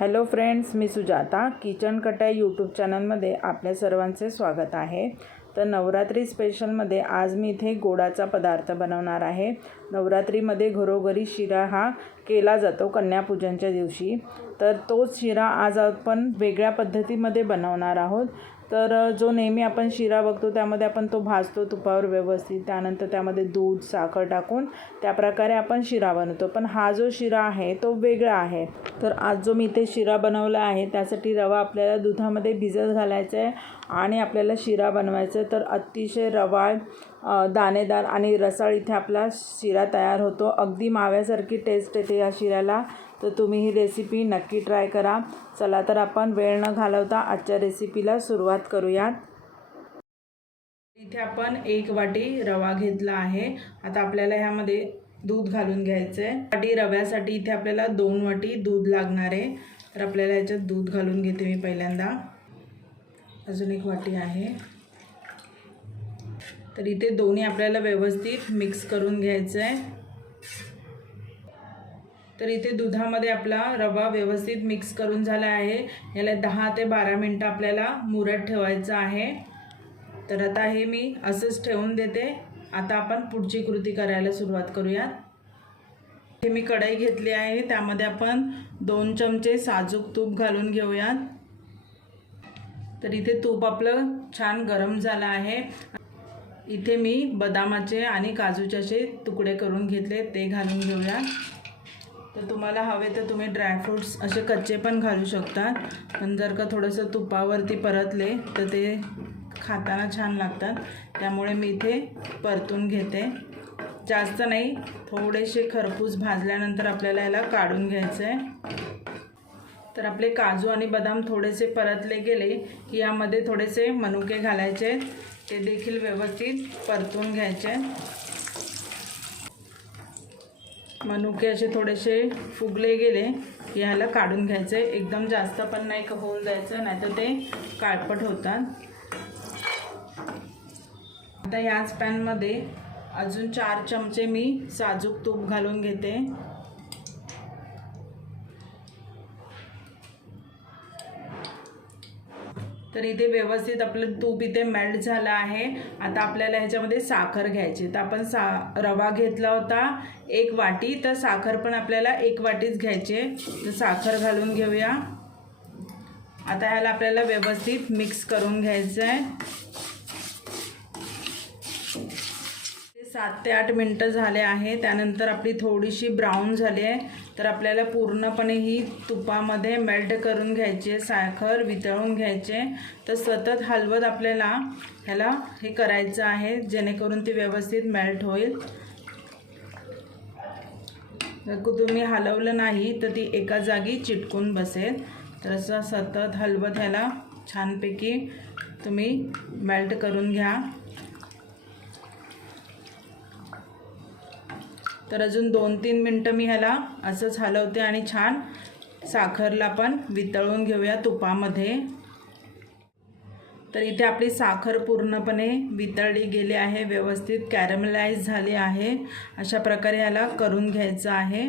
Hello friends मी Sujata. Kitchen कट्या YouTube चॅनलमध्ये आपल्या सर्वांचे स्वागत आहे. तर नवरात्री स्पेशलमध्ये आज मी इथे गोडाचा पदार्थ बनवणार आहे. नवरात्रीमध्ये घरोघरी शिरा हा केला जातो कन्यापूजनच्या दिवशी. तर तोच शिरा आज आपण वेगळ्या पद्धतीमध्ये बनवणार आहोत. तर जो नेहमी आपण शिरा बघतो त्यामध्ये आपण तो भाजतो तुपावर व्यवस्थित. त्यानंतर त्यामध्ये दूध साखर टाकून त्या प्रकारे आपण शिरा बनवतो. पण हा जो शिरा आहे तो वेगळा आहे. तर आज जो मी इथे शिरा बनवला आहे त्यासाठी रवा आपल्याला दुधामध्ये भिजत घालायचा आहे आणि आपल्याला शिरा बनवायचा आहे. तर अतिशय रवाळ दाणेदार आणि रसाळ इथे आपला शिरा तयार होतो. अगदी माव्यासारखी टेस्ट येते या शिऱ्याला. तर तुम्ही ही रेसिपी नक्की ट्राय करा. चला तर आपण वेळ न घालवता आजच्या रेसिपीला सुरुवात करूयात. इथे आपण एक वाटी रवा घेतला आहे. आता आपल्याला ह्यामध्ये दूध घालून घ्यायचं आहे वाटी रव्यासाठी इथे आपल्याला दोन वाटी दूध लागणार आहे. तर आपल्याला ह्याच्यात दूध घालून घेते मी पहिल्यांदा. अजून एक वाटी आहे. तर इथे दोन्ही आपल्याला व्यवस्थित मिक्स करून घ्यायचं आहे तर इथे दुधामध्ये आपला रवा व्यवस्थित मिक्स करून झाला आहे. याला दहा ते बारा मिनटं आपल्याला मुरत ठेवायचं आहे. तर आता हे मी असंच ठेवून देते. आता आपण पुढची कृती करायला सुरुवात करूयात. हे मी कढई घेतली आहे. त्यामध्ये आपण दोन चमचे साजूक तूप घालून घेऊयात. तर इथे तूप आपलं छान गरम झालं आहे. इथे मी बदामाचे आणि काजूचे असे तुकडे करून घेतले ते घालून घेऊया तर तुम्हाला हवे तर तुम्ही ड्रायफ्रूट्स असे कच्चे पण घालू शकता पण जर का थोडंसं तुपावरती परतले तर ते खाताना छान लागतात. त्यामुळे मी इथे परतून घेते. जास्त नाही थोडेसे खरपूस भाजल्यानंतर आपल्याला याला काढून घ्यायचं आहे तर आपले काजू आणि बदाम थोडेसे परतले गेले की यामध्ये थोडेसे मनुके घालायचे. ते देखील व्यवस्थित परतून घ्यायचे. मनुके असे थोडेसे फुगले गेले की ह्याला काढून घ्यायचे एकदम जास्त पण नाही का होऊन जायचं नाहीतर ते काळपट होतात. आता याच पॅनमध्ये अजून चार चमचे मी साजूक तूप घालून घेते. तर इथे व्यवस्थित आपलं तूप इथे मेल्ट झालं आहे. आता आपल्याला ह्याच्यामध्ये साखर घ्यायची तर आपण सा रवा घेतला होता एक वाटी तर साखर पण आपल्याला एक वाटीच घ्यायची आहे. तर साखर घालून घेऊया. आता ह्याला आपल्याला व्यवस्थित मिक्स करून घ्यायचं आहे ते सात ते आठ मिनटं झाले आहे. त्यानंतर आपली थोडीशी ब्राऊन झाली आहे. तर आपल्याला पूर्णपणे ही तुपामध्ये मेल्ट करून घ्यायची आहे. साखर वितळून घ्यायचे तर सतत हलवत आपल्याला ह्याला हे करायचं आहे. जेणेकरून ती व्यवस्थित मेल्ट होईल. जर तुम्ही हलवलं नाही तर ती एका जागी चिटकून बसेल. तर असं सतत हलवत ह्याला छानपैकी तुम्ही मेल्ट करून घ्या. तर अजून दोन तीन मिनटं मी ह्याला असंच हलवते आणि छान साखरला पण वितळून घेऊया तुपामध्ये. तर इथे आपली साखर पूर्णपणे वितळली गेली आहे व्यवस्थित कॅरमलाइज झाली आहे. अशा प्रकारे याला करून घ्यायचं आहे.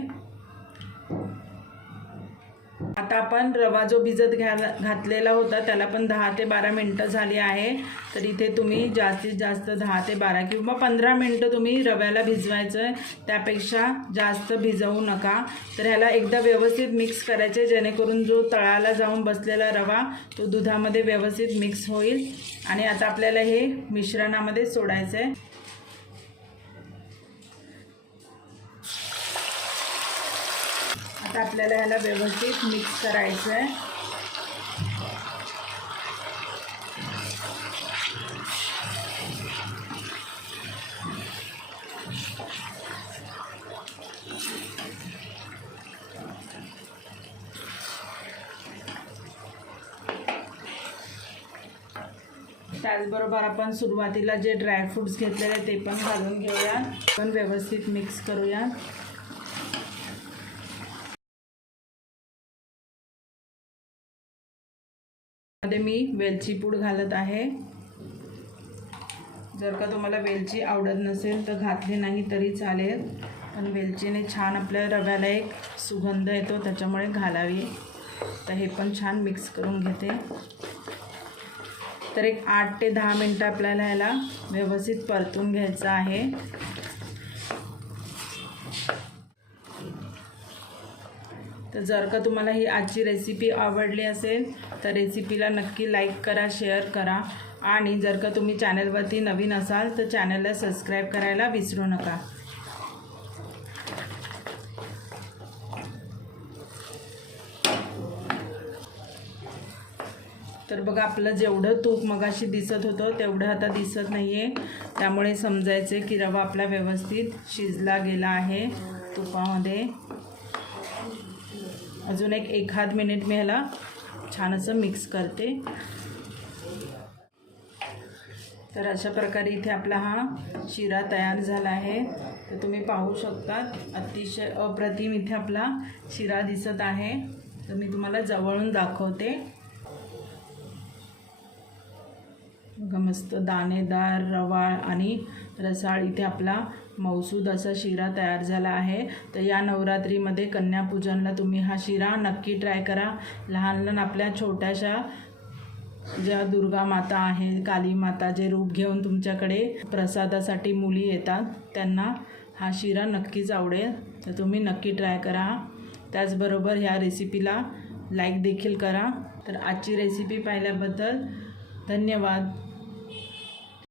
आता आपण रवा जो भिजत घ्या घातलेला होता त्याला पण दहा ते बारा मिनटं झाली आहे. तर इथे तुम्ही जास्तीत जास्त दहा ते बारा किंवा पंधरा मिनटं तुम्ही रव्याला भिजवायचं आहे त्यापेक्षा जास्त भिजवू नका. तर ह्याला एकदा व्यवस्थित मिक्स करायचे जेणेकरून जो तळाला जाऊन बसलेला रवा तो दुधामध्ये व्यवस्थित मिक्स होईल. आणि आता आपल्याला हे मिश्रणामध्ये सोडायचं आहे आता आपल्याला ह्याला व्यवस्थित मिक्स करायचं आहे त्याचबरोबर आपण सुरुवातीला जे ड्रायफ्रूट्स घेतलेले ते पण घालून घेऊया. पण व्यवस्थित मिक्स करूया. मध्ये मी वेलची पूड घालत आहे. जर का तुम्हाला वेलची आवडत नसेल तर घातली नाही तरी चालेल. पण वेलचीने छान आपल्या रव्याला एक सुगंध येतो त्याच्यामुळे घालावी. तर हे पण छान मिक्स करून घेते. तर एक आठ ते दहा मिनटं आपल्याला ह्याला व्यवस्थित परतून घ्यायचं आहे. तर जर का तुम्हाला ही आजची रेसिपी आवडली असेल तर रेसिपीला नक्की लाईक करा शेअर करा. आणि जर का तुम्ही चॅनलवरती नवीन असाल तर चॅनलला सबस्क्राईब करायला विसरू नका. तर बघा आपलं जेवढं तूप मगाशी दिसत होतं तेवढं आता दिसत नाही आहे त्यामुळे समजायचं की रवा आपला व्यवस्थित शिजला गेला आहे तुपामध्ये. अजून एक एखाद मिनिट मी ह्याला छान असं मिक्स करते. तर अशा प्रकारे इथे आपला हा शिरा तयार झाला आहे. तर तुम्ही पाहू शकता अतिशय अप्रतिम इथे आपला शिरा दिसत आहे. तर मी तुम्हाला जवळून दाखवते. बघा मस्त दाणेदार रवाळ आणि रसाळ इथे आपला मौसूद असा शिरा तयार झाला आहे. तर या नवरात्रीमध्ये कन्यापूजनला तुम्ही हा शिरा नक्की ट्राय करा. लहान लहान आपल्या छोट्याशा ज्या दुर्गा माता आहे काली माता जे रूप घेऊन तुमच्याकडे प्रसादासाठी मुली येतात त्यांना हा शिरा नक्कीच आवडेल. तर तुम्ही नक्की ट्राय करा. त्याचबरोबर ह्या रेसिपीला लाईक देखील करा. तर आजची रेसिपी पाहिल्याबद्दल धन्यवाद.